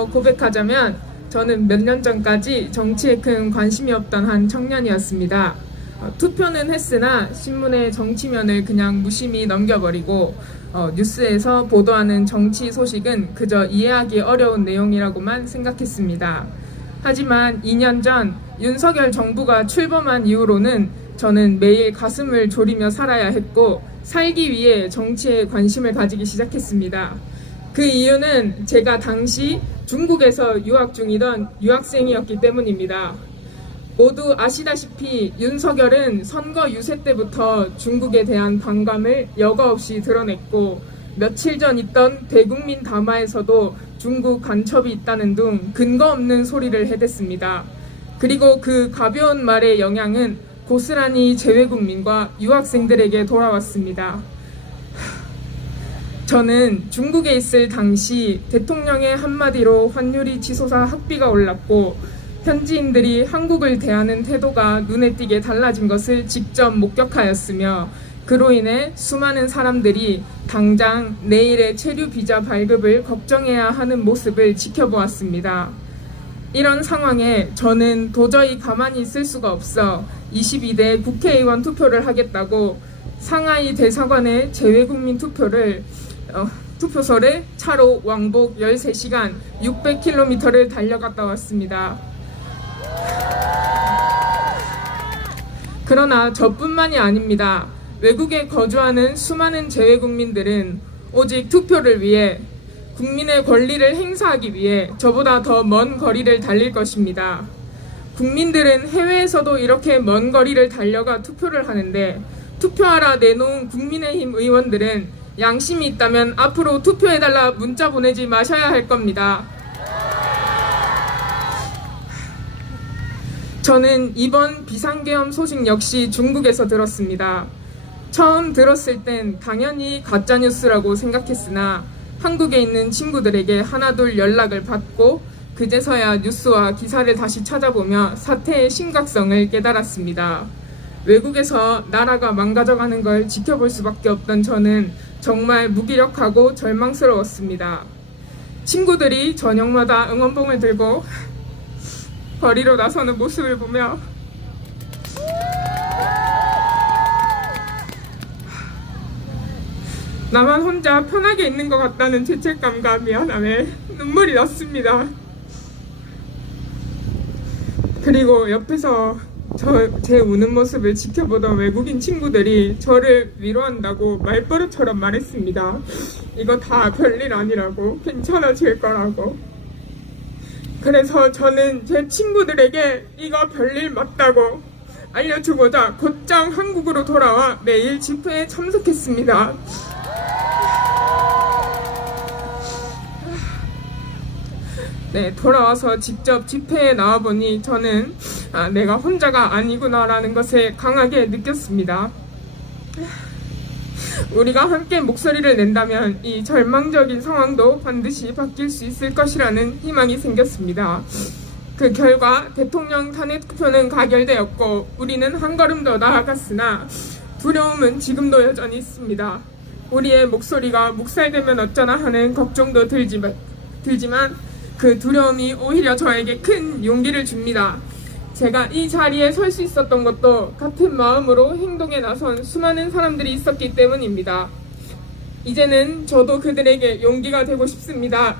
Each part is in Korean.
더 고백하자면 저는 몇 년 전까지 정치에 큰 관심이 없던 한 청년이었습니다. 투표는 했으나 신문의 정치면을 그냥 무심히 넘겨버리고 뉴스에서 보도하는 정치 소식은 그저 이해하기 어려운 내용이라고만 생각했습니다. 하지만 2년 전 윤석열 정부가 출범한 이후로는 저는 매일 가슴을 졸이며 살아야 했고 살기 위해 정치에 관심을 가지기 시작했습니다. 그 이유는 제가 당시 중국에서 유학 중이던 유학생이었기 때문입니다. 모두 아시다시피 윤석열은 선거 유세 때부터 중국에 대한 반감을 여과 없이 드러냈고 며칠 전 있던 대국민 담화에서도 중국 간첩이 있다는 등 근거 없는 소리를 해댔습니다. 그리고 그 가벼운 말의 영향은 고스란히 재외국민과 유학생들에게 돌아왔습니다. 저는 중국에 있을 당시 대통령의 한마디로 환율이 치솟아 학비가 올랐고 현지인들이 한국을 대하는 태도가 눈에 띄게 달라진 것을 직접 목격하였으며 그로 인해 수많은 사람들이 당장 내일의 체류 비자 발급을 걱정해야 하는 모습을 지켜보았습니다. 이런 상황에 저는 도저히 가만히 있을 수가 없어 22대 국회의원 투표를 하겠다고 상하이 대사관의 재외국민 투표소를 차로 왕복 13시간 600km를 달려갔다 왔습니다. 그러나 저뿐만이 아닙니다. 외국에 거주하는 수많은 재외국민들은 오직 투표를 위해 국민의 권리를 행사하기 위해 저보다 더 먼 거리를 달릴 것입니다. 국민들은 해외에서도 이렇게 먼 거리를 달려가 투표를 하는데 투표하라 내놓은 국민의힘 의원들은 양심이 있다면 앞으로 투표해달라 문자 보내지 마셔야 할 겁니다. 저는 이번 비상계엄 소식 역시 중국에서 들었습니다. 처음 들었을 땐 당연히 가짜뉴스라고 생각했으나 한국에 있는 친구들에게 하나둘 연락을 받고 그제서야 뉴스와 기사를 다시 찾아보며 사태의 심각성을 깨달았습니다. 외국에서 나라가 망가져가는 걸 지켜볼 수밖에 없던 저는 정말 무기력하고 절망스러웠습니다. 친구들이 저녁마다 응원봉을 들고 거리로 나서는 모습을 보며 나만 혼자 편하게 있는 것 같다는 죄책감과 미안함에 눈물이 났습니다. 그리고 옆에서 제 우는 모습을 지켜보던 외국인 친구들이 저를 위로한다고 말버릇처럼 말했습니다. 이거 다 별일 아니라고, 괜찮아질 거라고. 그래서 저는 제 친구들에게 이거 별일 맞다고 알려주고자 곧장 한국으로 돌아와 매일 집회에 참석했습니다. 네, 돌아와서 직접 집회에 나와보니 저는 내가 혼자가 아니구나라는 것을 강하게 느꼈습니다. 우리가 함께 목소리를 낸다면 이 절망적인 상황도 반드시 바뀔 수 있을 것이라는 희망이 생겼습니다. 그 결과 대통령 탄핵 투표는 가결되었고 우리는 한 걸음 더 나아갔으나 두려움은 지금도 여전히 있습니다. 우리의 목소리가 묵살되면 어쩌나 하는 걱정도 들지만 그 두려움이 오히려 저에게 큰 용기를 줍니다. 제가 이 자리에 설 수 있었던 것도 같은 마음으로 행동에 나선 수많은 사람들이 있었기 때문입니다. 이제는 저도 그들에게 용기가 되고 싶습니다.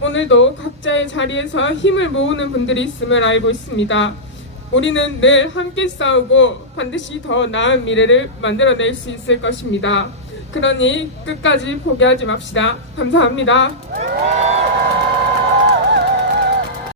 오늘도 각자의 자리에서 힘을 모으는 분들이 있음을 알고 있습니다. 우리는 늘 함께 싸우고 반드시 더 나은 미래를 만들어낼 수 있을 것입니다. 그러니 끝까지 포기하지 맙시다. 감사합니다.